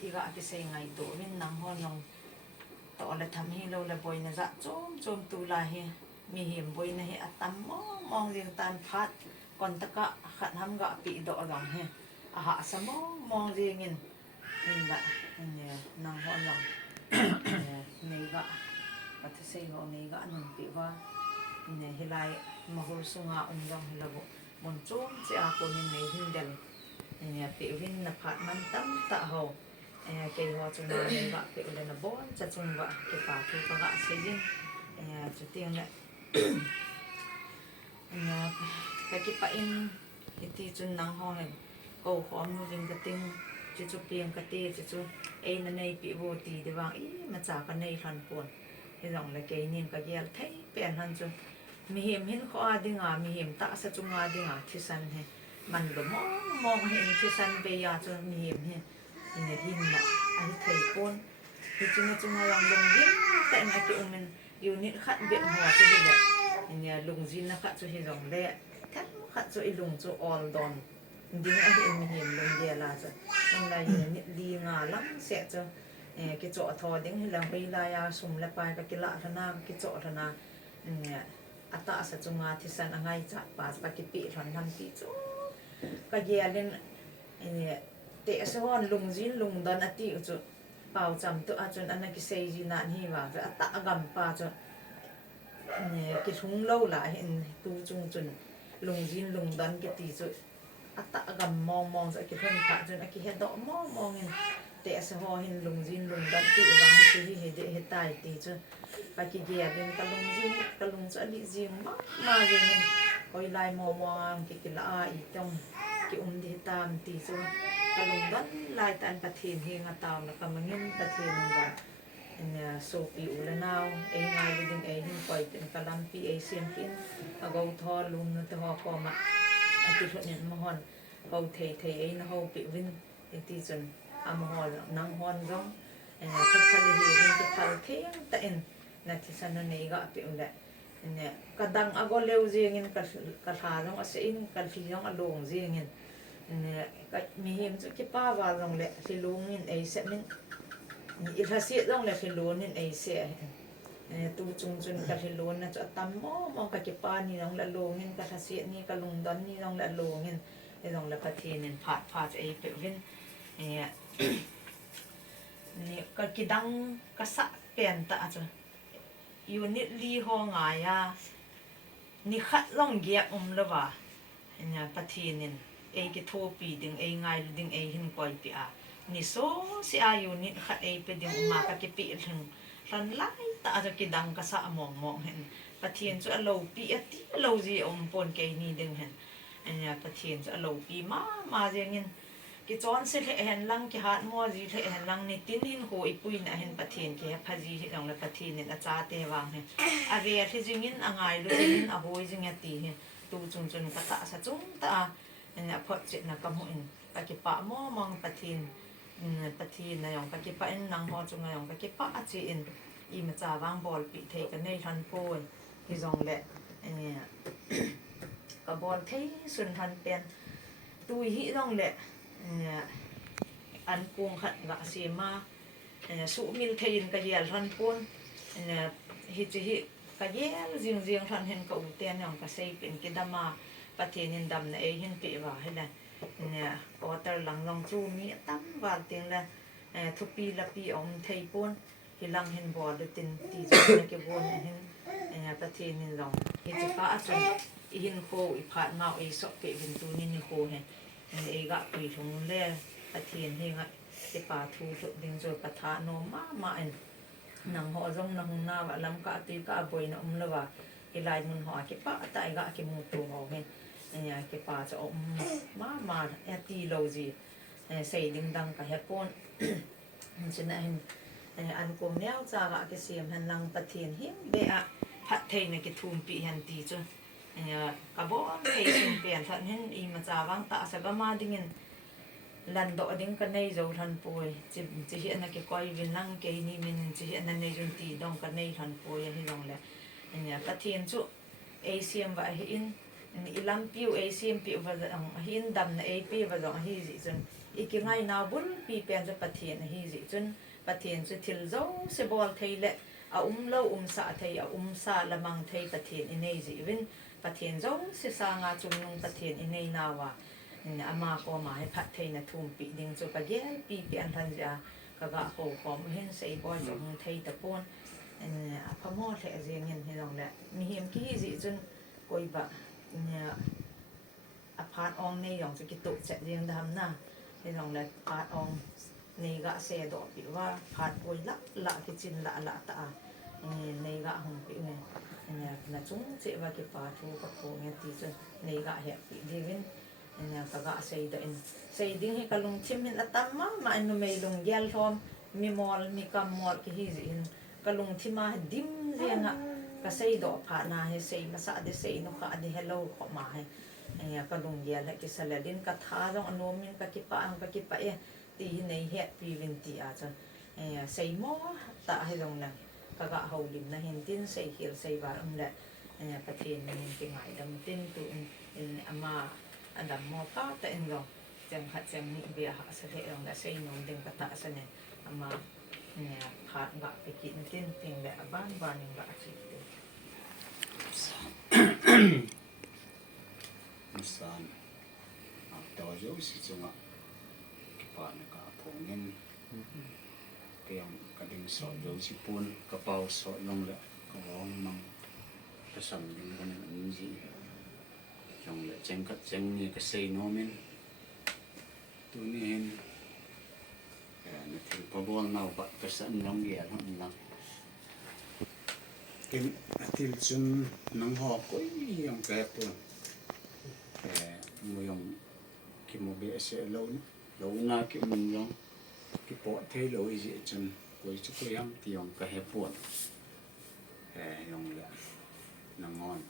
อีกที่เสียงไงตัววินนังฮอนลงต่อเลยทำให้เราละบอยนะจะโจมตุลาเฮมีเห็มบอยนะเฮอัตตมมองเรียงตานพัดก่อนตะกะขัดทำกะปีดอกหลังเฮอาหาสมองมองเรียงเงินนี่แหละนี่นังฮอนลงนี่ก็ปัตเสียงนี่ก็นั่งปีว่านี่เฮลัยมาหูสุงาอุ่นลงเฮลับมนจุ่มเจ้าคนนี่หินเดลนี่ปีวินนับพัดมันตั้มตะหูเกี่ยวกับchungaนี่ก็เกี่ยวกับบ่อนจะchunga Kipathuก็เสียจริงจุดที่เนี่ยก็คิดไปอินที่จุดนังห้องเลยก็ขอมือดึงกระติ้งจุดเปลี่ยนกระติ้งจุดนั่นในปีโบตีเดี๋ยวว่ามาจากกันในทันปวนที่สองเลยเกี่ยนี่ก็เยี่ยมเท่เปลี่ยนทันจุดมีเห็นเห็นเขาอาดิงามีเห็นตาสัจchungaดิงาที่สันเห็นมันก็มองเห็นที่สันเบียจุดมีเห็นเห็นนี่หินละอันนี้เคยปนที่จริงๆเราลงยิ้มแต่ในตัวมันอยู่นิดขัดเบียดหัวจะดีเลยนี่ลงจินนะคะจะเห็นลงเละแท้ขัดจะอีลงจะออลดอนดิ้งอันนี้มีเห็นลงเดียร์ละจะลงได้อยู่นิดลีงาลังเสียจะกิจทอดิ้งให้เราไปลายาสมและไปกับกิละธนากิจธนาเนี่ยอัตตาสัจงาที่สันง่ายจัดป่าสปากิปิทันทันปีจูก็เยี่ยเล่นเนี่ยเตะสวอนลุงจินลุงดอนอติจุดเป่าจำตัวจนอันนั้นกิเซจินันฮีว่าจะอัตตะกำปาจุดเนี่ยกิทุ่งเล่าหลายเห็นตูจุงจุนลุงจินลุงดอนกิตีจุดอัตตะกำมองจะกิทุ่งพระจนกิเฮดดอกมองเห็นเตะสวอนเห็นลุงจินลุงดอนตีวางตีเฮเดเฮตายตีจุดไปกิเกียเป็นตะลุงจินตะลุงจะดิจิมมาเห็นคอยไล่มองกิละอาอีตงกิดีตามตีจุดกลงดันลายตันประเทศเฮงตาวนะก็มันเงินประเทศนึงแบบเนี่ยโซปีอุลนาวไงเลยดึงหินปล่อยเป็นกะลำปีเซียมกินเอาเขาทอลุมนะแต่ว่าก็มาอาทิตย์นี้มาฮอนเขาเทนะเขาปีวินที่จนอามาฮอนนางฮอนร้องทุกคนเลยเห็นที่พัลเทียงแต่นะที่สันนี่ก็ปีอุ่นแหละเนี่ยกระดังอากเลวเจียงินกระทาลงอาศัยกระฟีลงอารมณ์เจียงินเนี่ยก็มีเห็นจุดที่ป้าวาลงเลยที่ลุงนี่ไอ้เสมินอีทาเสียลงเลยที่ลุงนี่ไอ้เสียตูจุงจุนกับที่ลุงนะจะตั้มมองกับที่ป้านี่ลงละลุงนี่กับทาเสียนี่กับลุงดอนนี่ลงละลุงนี่ไอ้ลงละประเทศนี่ผ่าไอ้เป็ดวินเนี่ยนี่ก็กิดังกษัตริย์เปลี่ยนตาจ้ะอยู่นิดลีห้องายานี่ขัดลงเกียเลยว่าเนี่ยประเทศนี่kithopi ding ngai ding hin koi pi a ni so si ayu ni khat pe ding ma ka ki pi thing ran lai ta ja ki dang ka sa mong hen pathian chu alo pi ati lo ji pon ke ni ding hen anya pathian chu alo pi ma jeng in ki chon se the hen lang ki hat mo ji the hen lang ni tin hin ho ipui na hen pathian ki ha phaji hi dang la pathian ni a cha te wang hen a re thi jing in angai lu jing a hoi jing ati hen tu chung chun ka ta sa chung taเนี่ยพอจิตนะกำหุ่นปะกิปะมองปะทินนะยองปะกิปะอินนางฮอจุงนะยองปะกิปะอาจีอินอีมาจ่าวางบอลปีเทกันในทันโพยที่จงแหละเนี่ยกับบอลเทส่วนทันเป็นตุยหิจงแหละเนี่ยอันกวงขัดกะเสียมาเนี่ยสุมิลเทินกะเยลทันพนเนี่ยฮิจิฮิกะเยลจิงทันเห็นกะอุเตียนยองกะเซเป็นกิดามาประเทศนินดำเนี่ยเห็นปีว่าให้เลยเนี่ยพอตอนหลังลองจูมีตั้มว่าเตียงเลยทุกปีละปีอมไทยปนที่หลังเห็นบ่อเลยตินตีจนเก็บบนเห็นประเทศนินลองเห็นจะป้าจนเห็นโคอีผาดเงาอีสกเก็บเห็นตัวนี่โคเห็นเอกะปีทงเล่ประเทศเฮงะที่ป่าทูสุดดึงโจกระทะโนมาเอ็นนังหัวจงนังหน้าว่าลำกะตีกะบอยนะเลยว่าที่ลายมันหัวเก็บป้าแต่เอกะเก็บมูตัวหัวเห็นเนี่ยเก็บปลาจะอมมาตีโลจีใส่ดิงดังกับเฮปอนฉะนั้นอันกลมเนี้ยจากะเกษมหันลังประเทศเฮียเบะพัดเทนกิทุมปีหันตีจ้ะเนี่ยกระบอกเฮชิมเปลี่ยนทันเห็นอีมาจาวังตาสักมาดิ่งลันโดดิ่งกันในโจทันป่วยจะเห็นนักก้อยวินลังเกนี่มินจะเห็นนันในจุนตีดองกันในทันป่วยที่ลงเลยเนี่ยประเทศจุเอเชียว่าเห็นอีลำปิวเอเซียมปิวว่าจะหินดำนะเอปีว่าจะหินจน iki ngai na bul pi pen cho pathian hi ji chun pathian chu thil zo se bol thei le a lo sa thei a sa lamang thei pathian inei ji win pathian zo se sa nga chung nung pathian inei na wa ama ko ma he phat thei na thum pi ding chu pa gel pi pen than ja ka ga ko ko hen sei boy zo thei ta pon a phamo the azeng hen he long le mi hem ki ji chun koi ba a phat ong nei yong chu ki tu che jeng dam na he long le phat ong nei ga se do pi wa phat koi la ki chin la ta nei ga hong pi ne na chung che wa ki pa thu ka ko nge ti chu nei ga he pi divin ka ga sei da in sei ding he ka lung chim hin atam ma anu mei lung gel thom mi mol mi kam mol ki hi in ka lung thima dim zenga ka sei do pha na he sei ma sa de sei no ka de hello ko ma he ka lung gel he ki saladin ka tha jong anu min ka ki pa e ti nei he pi vin ti a cha sei mo ta he jong na ka ga ho lim na hin tin sei hil sei war le pathian min ki ngai dam tin tu in ama adammo pa ta en lo chang khat chang ni bia ha sa the long da sei nom ding ka ta sa ne ama phat ga pe ki tin ting le ban ning ga chi san to zo si chunga Kipathu ka phongin kayang kading so zo si pun ka pau so long le ka wong mang ka sam ding kan an ji long le cheng ni ka sei no men tu ni hen na thil pa bol nau ba ka san long ye hon lang kim atil chun nang ho ko yang ka pun mo yung ki mo be se lo na ki min yung ki po the lo i ji chun ko chu ko yang ti yung ka he pon yung le na ngon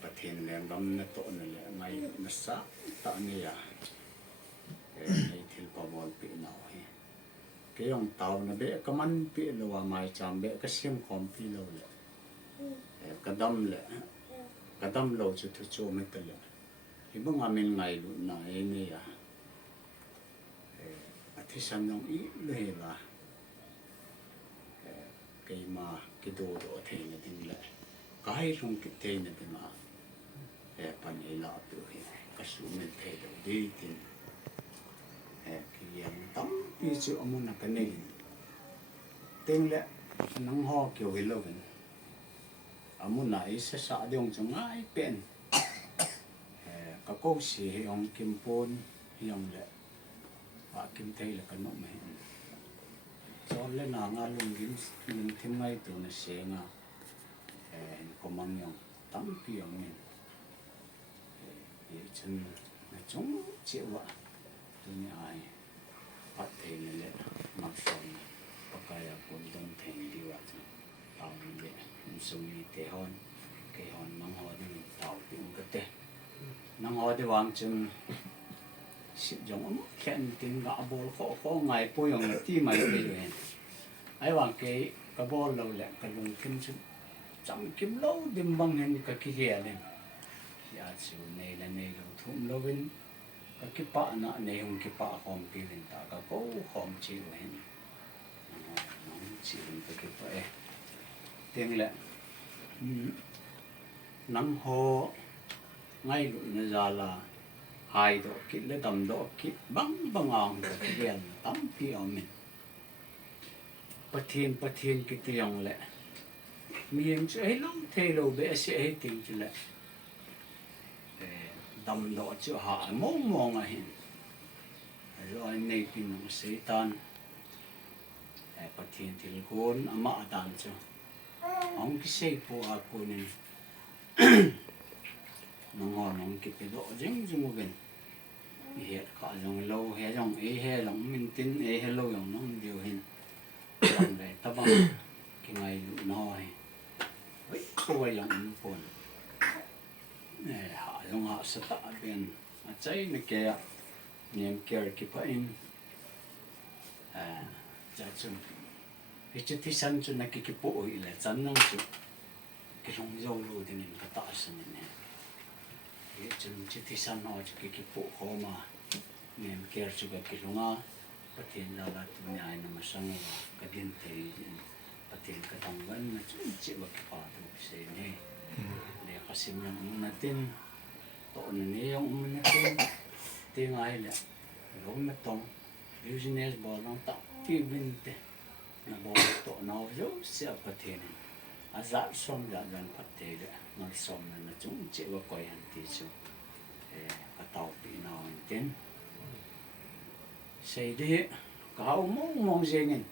pathian le dam na to na le mai na sa ta ni ya ai thil pa bol pi na he ke yung tao na be ka man pi lo wa mai cham be ka sim kom pi lo le ka dam le kadam lo chu thu chu me ta le ibang amin ngai lu na e ni ya athi san nong i le la kai ma ki do the na ding le kai lung ki te na ding a pan e la tu he ka su me the do di tin ki yang tam pi chu amun na ka nei teng le nang ho kyo hi lo ven amun na isa sa diong chung ai pen ka ko si yong kim pon yong le wa kim thei le kan no me so le na nga lung gim thim ngai tu na se nga ko mang yong tam pi yong ni chen na chung che wa tu ni ai pat thei le mak son pakaya pon dong theng di wa tao le sung ni te hon ke hon nang ho ni tao tung ka te nang ho de wang chung sit jong khen tin ga bol kho ngai po yong ti mai le yen ai wang ke ka bol lo le ka lung kim chu cham kim lo dim bang hen ka ki he le ya chu nei la nei lo thum lo win ka ki pa na nei hung ki pa hom pi win ta ka ko hom chi hen nong chi ka ki pa tiếng lệ nắng hồ ngay lúc nó ra là 2 độ kít lấy tầm độ kít băng ngang cái đèn tắm phi ở mình bắt thiên cái tiếng lệ miếng chứ ấy lắm thế lâu bé sẽ ấy tiếng chứ lệ tầm độ chứ hạ mong à hiện rồi này thì nó Seitan bắt thiên thì con ama tan chứ ông cái xây po aku ni nong cái độ dính một bên hiện cả dòng lâu hè dòng ấy hè dòng mình tin ấy hè lâu dòng nó điều hình dòng này ta bằng cái ngày nó ấy tôi dòng phồn này họ dòng họ sẽ tạo bên cháy này kia niềm kia cái phải giá chung cái chút thì sân chút này cái bộ ấy là chân năng chút cái lòng dâu luôn thì mình có tạo sân này cái chút thì sân họ chút cái bộ khó mà nem care chu ka kilunga pathian la la tu ni ai na masang wa ka din thei pathian ka tang gan na chu chi wa ki pa tu se ne le ka sim na tin to ne yong na tin te ngai le lo na tong business bo lang ta ki bin te na bo to na yo se pathian azat som ja dan pathe le ngal som na chu chi wa ko yan ti chu ka tau pi na tin sei đi cậu mong gì nghìn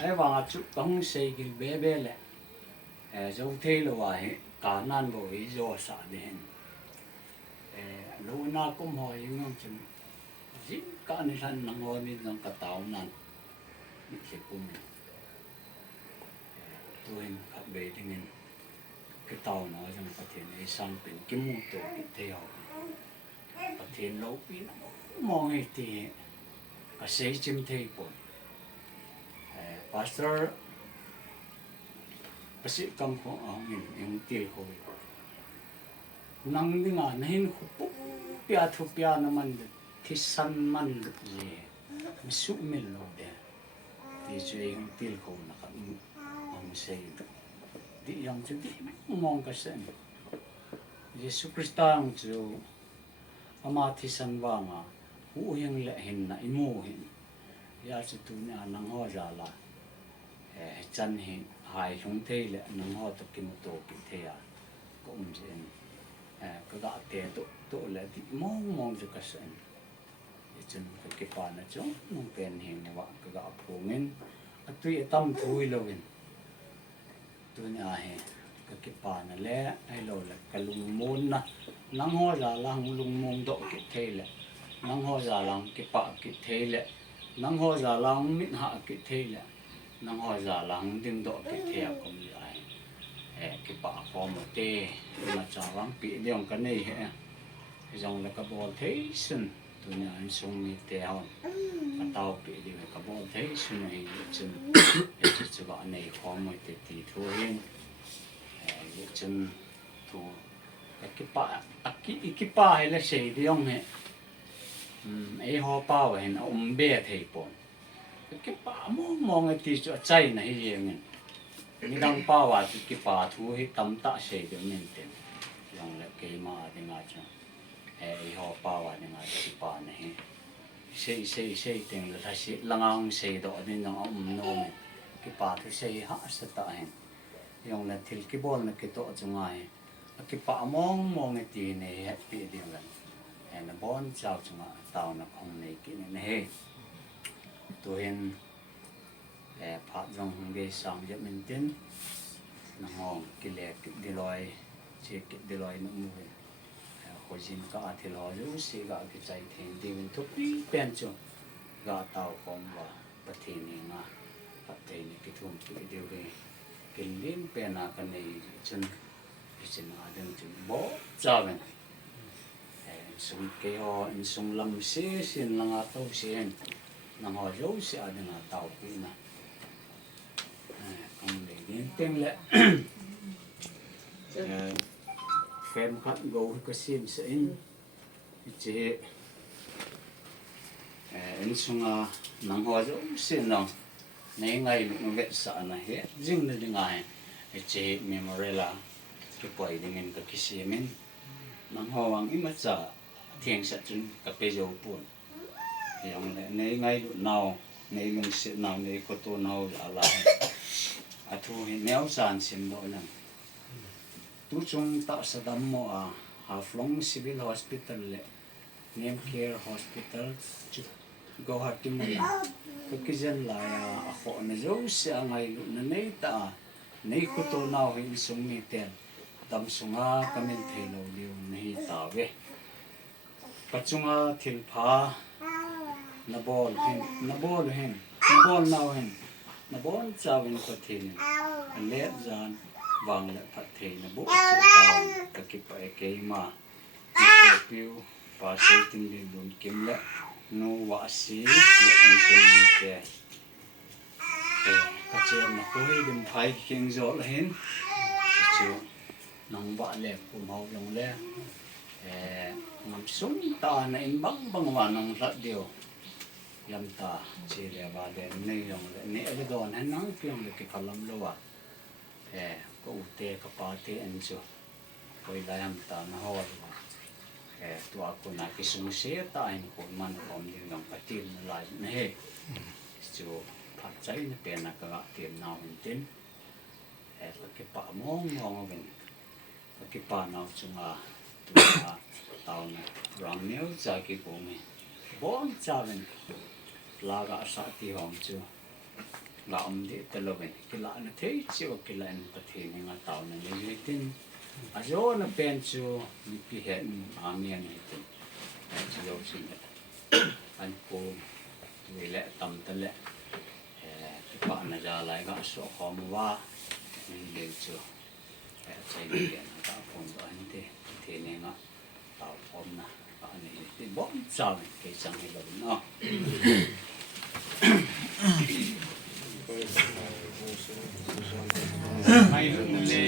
ai vào chụp công sei cái bé lẹ dấu thế là vậy cả nan bộ ý do sợ đến lúc nào cũng hỏi ngon chừng gì cả nên thân nắng hồi mình đang cả tàu nan bị thiệt của mình tôi các bé thì nghìn cái tàu nó rằng có thể này sang bên cái mô tô bị theo có thể lâu pin mong ấy thì asei chim thei pon pastor pasi kam ko angin eng til ko nang dinga nahin khupu pia thu pia na man thi san man je su mil lo de ti che eng til ko na ka ang sei di yang chu di mong ka sen Yesu Kristang chu ama thi san wa nga u yang le hin na imu hin ya chu tu na nang ho ja la chan hin hai hung thei le nang ho to kim to ki the ya ko jen ka ga te to le ti mong ju ka sen chun ka ki pa na chu nong pen hin wa ka ga phu ngin a tui tam thui lo win tu na he ka ki pa na le ai lo le ka lung mon na nang ho ja la lung mong do ki the le nang ho già lang cái bạ cái thế lệ nang ho già lang mít hạ cái thế lệ nang ho già lang đinh độ cái thế cũng như vậy cái bạ có một tê mà chả lang bị điong cái này hệ dòng là cái bò thế xuân tụi nhà anh sung mi tê hòn cái tàu bị đi cái bò thế xuân này chân cái chỉ gọi này có một tê tì thua riêng chân thu cái bạ hay là gì đi ông hệ ấy họ bảo hiện bé thầy bọn cái bà mong cái tí cho trái này gì nghe mình đang bảo à cái bà thu hết tấm tạ xây được mình tiền rằng là cái mà thì ngài cho ấy họ bảo à thì ngài cái bà này xây tiền là thay xây lăng ang xây đó nên nó nó cái bà thu xây hạ sẽ tạ hiện rằng là thì cái bọn là cái tổ cho ngài cái bà mong cái tí này hết bị điều là nó bon chào chúng ta tàu nó không này cái này tôi hiện phát dòng về sang giúp mình tin nó ngon cái lẹ cái đi loài chỉ cái đi loài nó mua hồi xin cả thì lo rồi sẽ cả cái trái thiên đi mình thúc đi bên chỗ gà tàu không và bắt thì này mà bắt thì này cái thùng cái điều cái liên bên nào cái này chân cái chân nào đừng chân bó ra bên sung cái họ sung lâm xí xin là ngã tàu xin nằm họ dấu xí ở đây là tàu cái mà không để đến tiếng lệ phèn khát gấu cái xin sẽ chỉ sung nằm họ dấu xin nào này ngày nó vẽ sợ này hết riêng là ngày chỉ memorella cái quầy để mình cái gì mình nằm họ bằng ít mất sợ thiền sẽ chun cà phê dầu buồn, yang lệ này ngay lúc nào này lùng xịt nào này có tô nào giả lại, thu hiện néo sàn xin đội này, tu chung ta sẽ adammo half long civil hospital lệ, name care hospital, chụp go hạt tim này, cái dân là họ này dấu sẽ ngay lúc này ta này có tô nào hiện sung mi tiền, đam sung cái mình thấy lâu điều này ta về chunga thil pha na bol hen na bol chawin ko thil le jan wang le phat thei na bo cha ka ki pa ke ma ko piu pa Seitinlen Lunkim le no Vahsy le en song ni te ka che ma ko hi dim phai king zo la hen chu nang ba le kum hau long le ngam sung ta na in bang wanang rat dio yam ta chi le wa le nei yong le ne le don han nang pyong le ki kalam lo wa ko u te ka pa te an chu koi la yam ta na ho wa tua ko na ki sung se ta in ko man kom ni yong pa tin lai na he chu phat chai na pe na ka tin na hun tin ki pa mong mong ben ki pa na chunga tua tao na ram neu cha ki ko me bon cha ben la ga sa ti hom chu la de te lo ben ki la na thei chi o ki la en pa the ni nga tao na ni tin a jo na pen chu ni pi he a mi an ni tin chi lo sin an ko ni le tam ta le ki pa na ja lai ga so khom wa ni le chu chai ni ka phong ba ni te the ne nga tao phong na ka ni ti bon cha ke sang he lo no mai le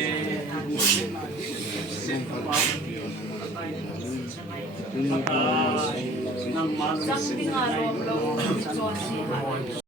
nang ma Something around low,